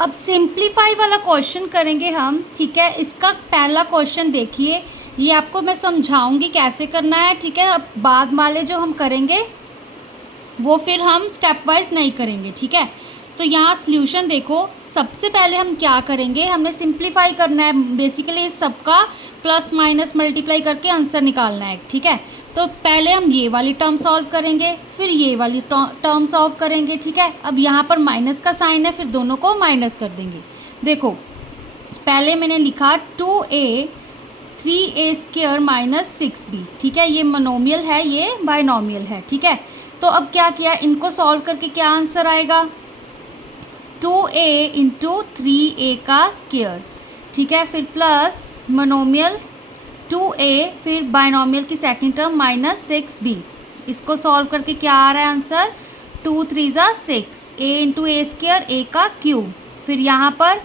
अब सिंप्लीफाई वाला क्वेश्चन करेंगे हम, ठीक है। इसका पहला क्वेश्चन देखिए, ये आपको मैं समझाऊंगी कैसे करना है, ठीक है। अब बाद वाले जो हम करेंगे वो फिर हम स्टेप वाइज नहीं करेंगे, ठीक है। तो यहाँ सॉल्यूशन देखो, सबसे पहले हम क्या करेंगे, हमने सिंप्लीफाई करना है बेसिकली इस सबका प्लस माइनस मल्टीप्लाई करके आंसर निकालना है, ठीक है। तो पहले हम ये वाली टर्म सॉल्व करेंगे, फिर ये वाली टर्म सॉल्व करेंगे, ठीक है। अब यहाँ पर माइनस का साइन है, फिर दोनों को माइनस कर देंगे। देखो पहले मैंने लिखा 2a 3a square minus 6b, ठीक है। ये मोनोमियल है, ये बाइनोमियल है, ठीक है। तो अब क्या किया, इनको सॉल्व करके क्या आंसर आएगा, 2a इंटू 3a का स्क्वायर, ठीक है। फिर प्लस मोनोमियल 2a, फिर बाइनोमियल की सेकंड टर्म माइनस 6b। इसको सॉल्व करके क्या आ रहा है आंसर, 2 3 ज़ा 6, a into A square a का क्यूब, फिर यहाँ पर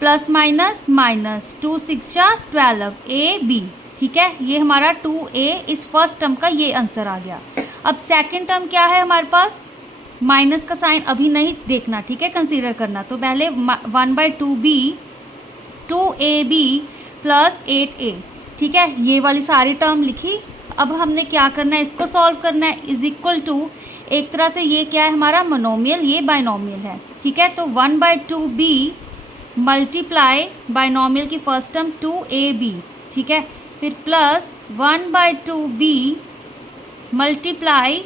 प्लस माइनस माइनस 2 6 ज़ा 12 ab, ठीक है। ये हमारा 2a इस फर्स्ट टर्म का ये आंसर आ गया। अब सेकंड टर्म क्या है हमारे पास, माइनस का साइन अभी नहीं देखना, ठीक है, कंसीडर करना। तो पहले 1/2b 2ab प्लस 8a, ठीक है। ये वाली सारी टर्म लिखी। अब हमने क्या करना है, इसको सॉल्व करना है, इज इक्वल टू, एक तरह से ये क्या है हमारा मोनोमियल, ये बाइनोमियल है, ठीक है। तो 1/2b मल्टीप्लाई बाइनोमियल की फर्स्ट टर्म 2ab, ठीक है। फिर प्लस 1/2b मल्टीप्लाई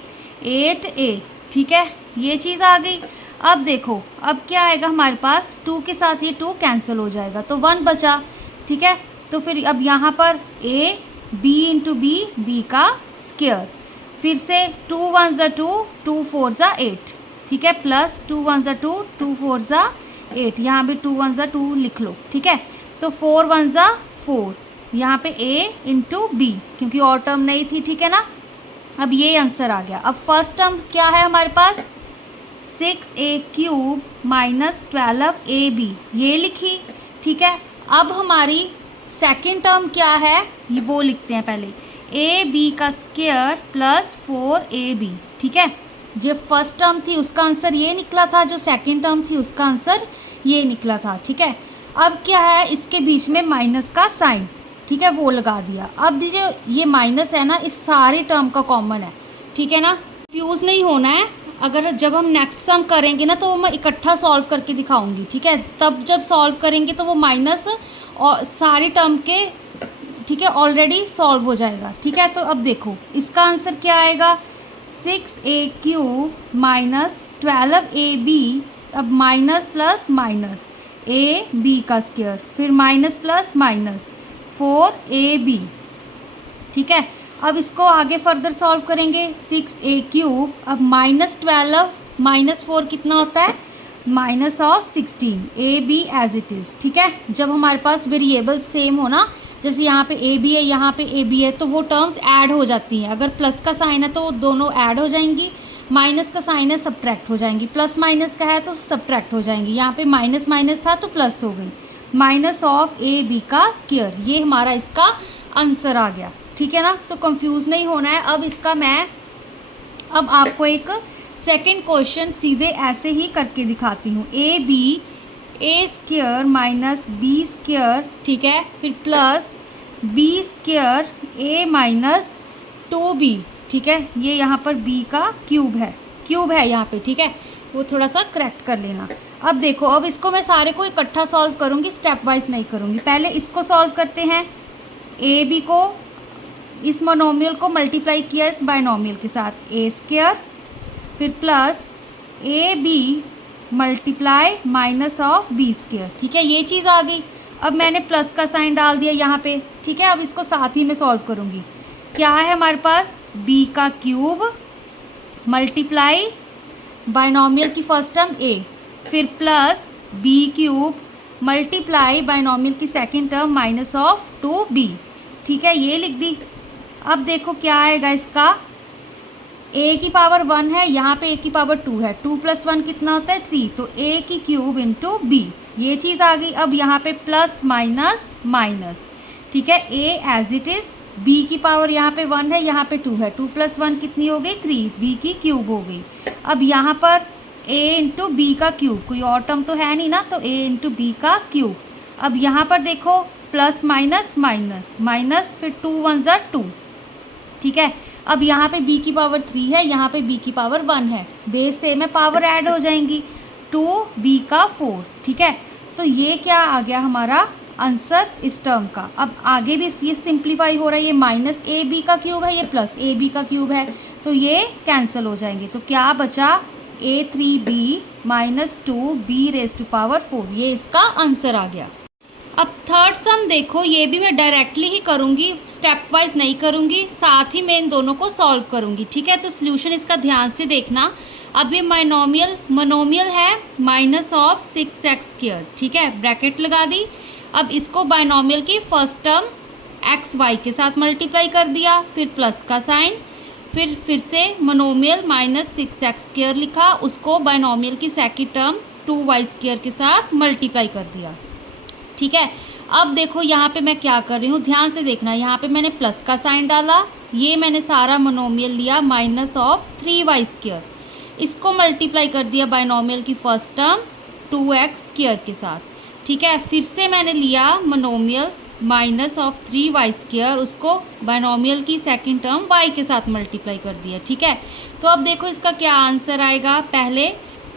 8a, ठीक है। ये चीज़ आ गई। अब देखो अब क्या आएगा हमारे पास, 2 के साथ ये 2 कैंसिल हो जाएगा, तो 1 बचा, ठीक है। तो फिर अब यहाँ पर a b into b, b का स्क्वायर, फिर से 2 1 ज़ा 2 2 4 ज़ा 8, ठीक है। प्लस 2 1 ज़ा 2 2 4 ज़ा 8, यहाँ भी 2 1 ज़ा 2 लिख लो, ठीक है। तो 4 1 ज़ा 4, यहाँ पे a इंटू b, क्योंकि और टर्म नहीं थी, ठीक है ना। अब ये आंसर आ गया। अब फर्स्ट टर्म क्या है हमारे पास, 6a क्यूब माइनस 12ab, ये लिखी, ठीक है। अब हमारी सेकंड टर्म क्या है, ये वो लिखते हैं पहले, ab का स्क्वायर प्लस 4ab, ठीक है। जो फर्स्ट टर्म थी उसका आंसर ये निकला था, जो सेकंड टर्म थी उसका आंसर ये निकला था, ठीक है। अब क्या है, इसके बीच में माइनस का साइन, ठीक है, वो लगा दिया। अब दीजिए ये माइनस है ना, इस सारी टर्म का कॉमन है, ठीक है ना। कंफ्यूज नहीं होना है, अगर जब हम नेक्स्ट सम करेंगे ना तो वो मैं इकट्ठा सॉल्व करके दिखाऊंगी, ठीक है। तब जब सॉल्व करेंगे तो वो माइनस और सारी टर्म के, ठीक है, ऑलरेडी सॉल्व हो जाएगा, ठीक है। तो अब देखो इसका आंसर क्या आएगा, 6a क्यूब माइनस 12ab, अब minus plus minus a b का स्क्वायर, फिर माइनस प्लस माइनस 4ab, ठीक है। अब इसको आगे फर्दर सॉल्व करेंगे, 6a क्यूब, अब माइनस 12 माइनस 4 कितना होता है, minus of 16, ab as it is, ठीक है। जब हमारे पास वेरिएबल सेम हो ना, जैसे यहाँ पे ab है, यहाँ पे ab है, तो वो टर्म्स ऐड हो जाती हैं। अगर प्लस का साइन है तो वो दोनों ऐड हो जाएंगी, माइनस का साइन है सब्ट्रैक्ट हो जाएंगी, प्लस माइनस का है तो सब्ट्रैक्ट हो जाएंगी। यहाँ पे माइनस माइनस था तो प्लस हो गई, माइनस ऑफ ab का स्क्वायर, ये हमारा इसका आंसर आ गया, ठीक है ना। तो कंफ्यूज नहीं होना है। अब इसका मैं अब आपको एक सेकंड क्वेश्चन सीधे ऐसे ही करके दिखाती हूँ, a square minus b square, ठीक है, फिर plus b square a minus 2b, ठीक है। ये यहाँ पर b का क्यूब है यहाँ पे, ठीक है, वो थोड़ा सा करेक्ट कर लेना। अब देखो, अब इसको मैं सारे को इकट्ठा सॉल्व करूँगी, स्टेप वाइज नहीं करूँगी। पहले इसको सॉल्व करते हैं, ab को, इस मोनोमियल को मल्टीप्लाई किया इस बाइनोमियल के साथ, a स्क्वायर, फिर plus ab multiply minus of b square, ठीक है। ये चीज़ आ गई। अब मैंने प्लस का साइन डाल दिया यहाँ पे, ठीक है। अब इसको साथ ही में सॉल्व करूँगी। क्या है हमारे पास, b का क्यूब मल्टीप्लाई बाइनोमियल की फर्स्ट टर्म a, फिर plus b cube multiply binomial की second term minus of 2b, ठीक है, ये लिख दी। अब देखो क्या आएगा इसका, a की पावर 1 है, यहाँ पे a की पावर 2 है, 2 + 1 कितना होता है 3, तो a की क्यूब इंटू b, ये चीज़ आ गई। अब यहाँ पे प्लस माइनस माइनस, ठीक है, a as it is, b की पावर यहाँ पे 1 है, यहाँ पे 2 है, 2 + 1 कितनी हो गई 3, b की क्यूब हो गई। अब यहाँ पर ए इंटू बी का क्यूब, कोई और टर्म तो है नहीं ना, तो ए इंटू बी का क्यूब। अब यहाँ पर देखो प्लस माइनस माइनस माइनस, फिर 2 1 ज़ा 2, ठीक है। अब यहाँ पे b की पावर 3 है, यहाँ पे b की पावर 1 है, बेस सेम है, पावर ऐड हो जाएंगी, 2b का 4, ठीक है। तो ये क्या आ गया हमारा आंसर इस टर्म का। अब आगे भी ये सिंप्लीफाई हो रहा है, ये माइनस ए बी का क्यूब है, ये प्लस ए बी का क्यूब है, तो ये कैंसिल हो जाएंगे। तो क्या बचा, a3b माइनस 2b⁴, ये इसका आंसर आ गया। अब थर्ड सम देखो, ये भी मैं डायरेक्टली ही करूँगी, स्टेप वाइज नहीं करूँगी, साथ ही मैं इन दोनों को सॉल्व करूँगी, ठीक है। तो सोल्यूशन इसका ध्यान से देखना। अब ये मोनोमियल है -6x², ठीक है, ब्रैकेट लगा दी। अब इसको बायनोमियल की फर्स्ट टर्म एक्स वाई के साथ मल्टीप्लाई कर दिया, फिर प्लस का साइन, फिर से मोनोमियल -6x² लिखा, उसको बायनोमियल की सेकंड टर्म 2y² के साथ मल्टीप्लाई कर दिया, ठीक है। अब देखो यहाँ पे मैं क्या कर रही हूँ, ध्यान से देखना। यहाँ पे मैंने प्लस का साइन डाला, ये मैंने सारा मोनोमियल लिया -3y², इसको मल्टीप्लाई कर दिया बायनोमियल की फर्स्ट टर्म 2x² के साथ, ठीक है। फिर से मैंने लिया मोनोमियल -3y², उसको बायनोमियल की सेकंड टर्म y के साथ मल्टीप्लाई कर दिया, ठीक है। तो अब देखो इसका क्या आंसर आएगा। पहले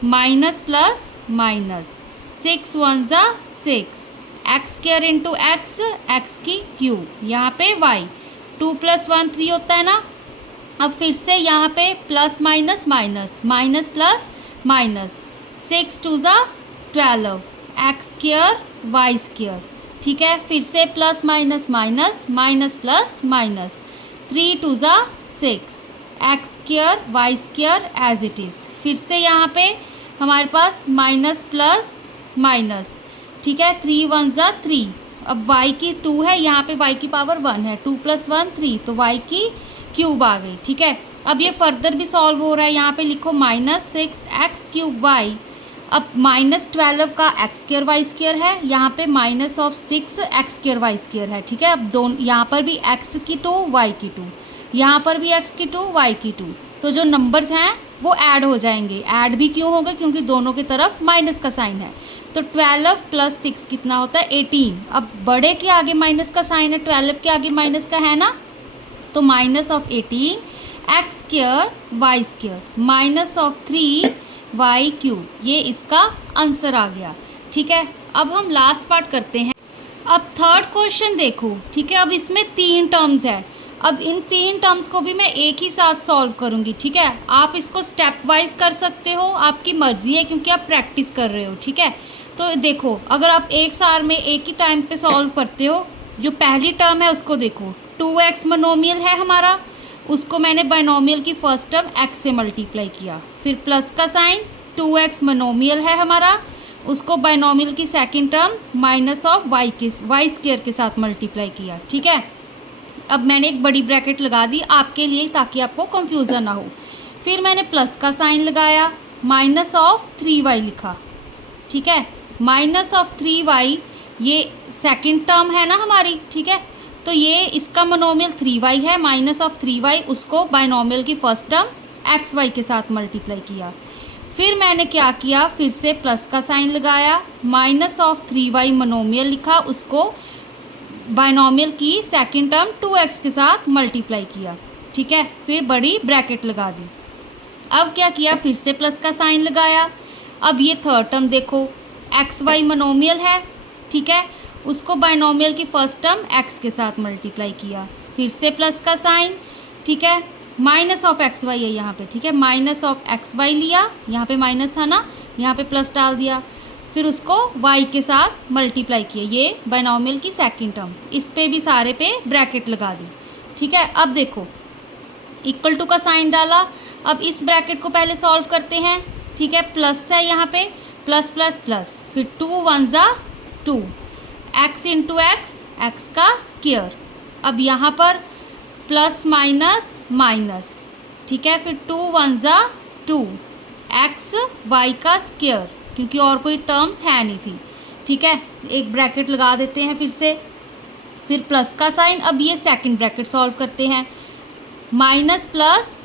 माइनस प्लस माइनस, 6 1 ज़ा 6, x² इंटू एक्स, एक्स की क्यूब, यहाँ पे y, 2 + 1 3 होता है ना। अब फिर से यहाँ पे plus minus minus, minus plus minus, 6 2 ज़ा 12, x² y², ठीक है। फिर से plus minus minus, minus plus minus, 3 2 ज़ा 6, x² y² as it is. फिर से यहाँ पे हमारे पास माइनस प्लस माइनस, ठीक है, 3 1 ज़ा 3। अब y की 2 है, यहाँ पे y की पावर 1 है, 2 + 1 3, तो y की क्यूब आ गई, ठीक है। अब ये फर्दर भी सॉल्व हो रहा है, यहाँ पे लिखो -6x³ y। अब -12 का x² y² है, यहाँ पे -6x² y² है, ठीक है। अब दोनों यहाँ पर भी x की 2 y की 2, यहाँ पर भी x की 2 y की 2, तो जो नंबर्स हैं वो ऐड हो जाएंगे। ऐड भी क्यों होगा, क्योंकि दोनों की तरफ माइनस का साइन है। तो 12 + 6 कितना होता है 18। अब बड़े के आगे माइनस का साइन है, 12 के आगे माइनस का है ना, तो -18 x² y² -3y³, ये इसका आंसर आ गया, ठीक है। अब हम लास्ट पार्ट करते हैं। अब थर्ड क्वेश्चन देखो, ठीक है। अब इसमें 3 टर्म्स है, अब इन 3 टर्म्स को भी मैं एक ही साथ सॉल्व करूँगी, ठीक है। आप इसको स्टेप वाइज कर सकते हो, आपकी मर्ज़ी है, क्योंकि आप प्रैक्टिस कर रहे हो, ठीक है। तो देखो, अगर आप एक साथ में एक ही टाइम पे सॉल्व करते हो, जो पहली टर्म है उसको देखो, 2x मोनोमियल है हमारा, उसको मैंने बायनोमियल की फर्स्ट टर्म x से मल्टीप्लाई किया, फिर प्लस का साइन, 2x मोनोमियल है हमारा, उसको बायनोमियल की सेकंड टर्म -y² के साथ मल्टीप्लाई किया, ठीक है। अब मैंने एक बड़ी ब्रैकेट लगा दी आपके लिए, ताकि आपको कंफ्यूजन ना हो। फिर मैंने प्लस का साइन लगाया, -3y लिखा, ठीक है। -3y ये सेकंड टर्म है ना हमारी, ठीक है। तो ये इसका मोनोमियल 3y है, -3y, उसको बायनोमियल की फर्स्ट टर्म xy के साथ मल्टीप्लाई किया। फिर मैंने क्या किया, फिर से प्लस का साइन लगाया, -3y मोनोमियल लिखा, उसको बायनोमियल की सेकंड टर्म 2x के साथ मल्टीप्लाई किया, ठीक है। फिर बड़ी ब्रैकेट लगा दी। अब क्या किया, फिर से प्लस का साइन लगाया। अब ये थर्ड टर्म देखो, xy मोनोमियल है, ठीक है, उसको बायनोमियल की फर्स्ट टर्म x के साथ मल्टीप्लाई किया, फिर से प्लस का साइन, ठीक है, -xy है यहाँ पे, ठीक है, -xy लिया, यहाँ पे माइनस था ना, यहाँ पे प्लस डाल दिया, फिर उसको y के साथ मल्टीप्लाई किया, ये बायनोमियल की सेकंड टर्म, इस पे भी सारे पे ब्रैकेट लगा दी, ठीक है। अब देखो इक्वल टू का साइन डाला। अब इस ब्रैकेट को पहले सॉल्व करते हैं, ठीक है। प्लस है यहाँ पे, प्लस प्लस प्लस, फिर 2 1 ज़ा 2, x इंटू एक्स, एक्स का स्क्वायर। अब यहाँ पर प्लस माइनस माइनस, ठीक है, फिर 2 1 ज़ा 2, एक्स वाई का स्क्वायर, क्योंकि और कोई टर्म्स है नहीं थी, ठीक है। एक ब्रैकेट लगा देते हैं फिर से, फिर प्लस का साइन। अब ये सेकंड ब्रैकेट सॉल्व करते हैं, माइनस प्लस,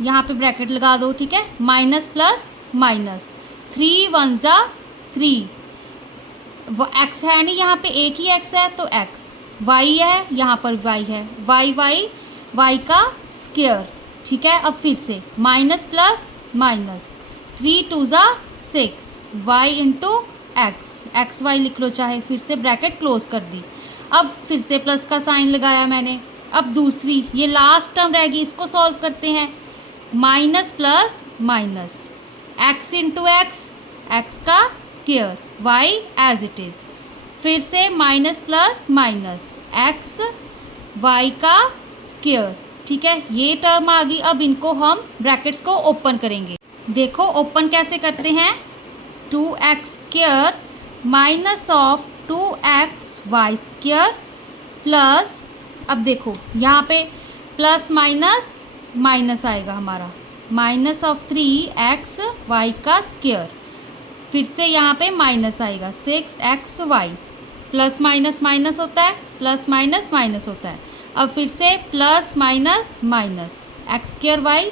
यहाँ पे ब्रैकेट लगा दो, ठीक है, माइनस प्लस माइनस 3 1 जा 3, वो एक्स है नहीं यहाँ पे, एक ही एक्स है तो एक्स, वाई है यहाँ पर वाई है, वाई वाई वाई का स्क्वायर, ठीक है। अब फिर से माइनस प्लस माइनस 3 2 जा 6, Y into x, X Y लिख लो चाहे, फिर से ब्रैकेट क्लोज कर दी। अब फिर से प्लस का साइन लगाया मैंने। अब दूसरी ये लास्ट टर्म रहेगी, इसको सॉल्व करते हैं। Minus plus minus x into x, x का square, Y as it is, फिर से minus plus minus x Y का स्क्वायर, ठीक है। ये टर्म आ गई। अब इनको हम ब्रैकेट्स को ओपन करेंगे। देखो ओपन कैसे करते हैं, 2x square minus of 2xy square plus, अब देखो यहाँ पे प्लस माइनस माइनस आएगा हमारा, माइनस ऑफ 3xy का स्क्वायर, फिर से यहाँ पे माइनस आएगा 6xy, प्लस माइनस माइनस होता है, प्लस माइनस माइनस होता है। अब फिर से plus minus minus X square Y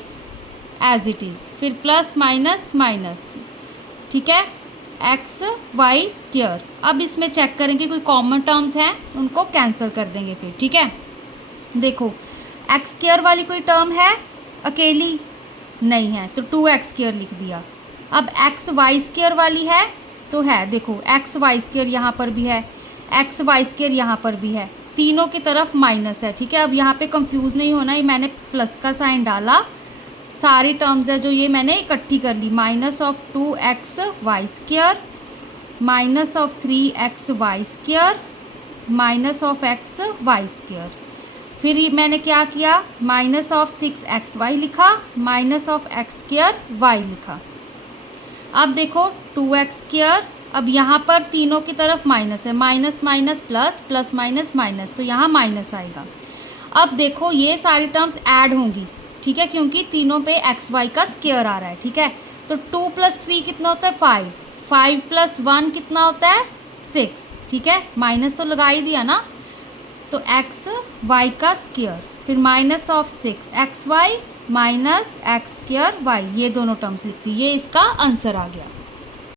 as it is, फिर प्लस माइनस माइनस, ठीक है, एक्स वाई स्क्वायर। अब इसमें चेक करेंगे कोई कॉमन टर्म्स हैं, उनको कैंसिल कर देंगे फिर, ठीक है। देखो एक्स स्क्वायर वाली कोई टर्म है अकेली, नहीं है, तो 2x स्क्वायर लिख दिया। अब एक्स वाई स्क्वायर वाली है तो है, देखो एक्स वाई स्क्वायर यहाँ पर भी है, एक्स वाई स्क्वायर यहाँ पर भी है, तीनों की तरफ माइनस है, ठीक है। अब यहाँ पे कंफ्यूज नहीं होना, ये मैंने प्लस का साइन डाला, सारी टर्म्स है जो ये मैंने इकट्ठी कर ली। Minus of 2x y square, minus of 3x y square, minus of x y square, फिर ये मैंने क्या किया, माइनस ऑफ 6xy लिखा, minus of x square y लिखा। अब देखो 2x स्क्वायर, अब यहाँ पर तीनों की तरफ माइनस है, minus minus plus, plus minus minus, तो यहाँ माइनस आएगा। अब देखो ये सारी टर्म्स ऐड होंगी, ठीक है, क्योंकि तीनों पे एक्स वाई का स्क्वायर आ रहा है, ठीक है। तो 2 + 3 कितना होता है 5, 5 + 1 कितना होता है 6, ठीक है, माइनस तो लगा ही दिया ना, तो एक्स वाई का स्क्वायर, फिर minus of 6xy minus X square Y, ये दोनों टर्म्स लिखती, ये इसका आंसर आ गया।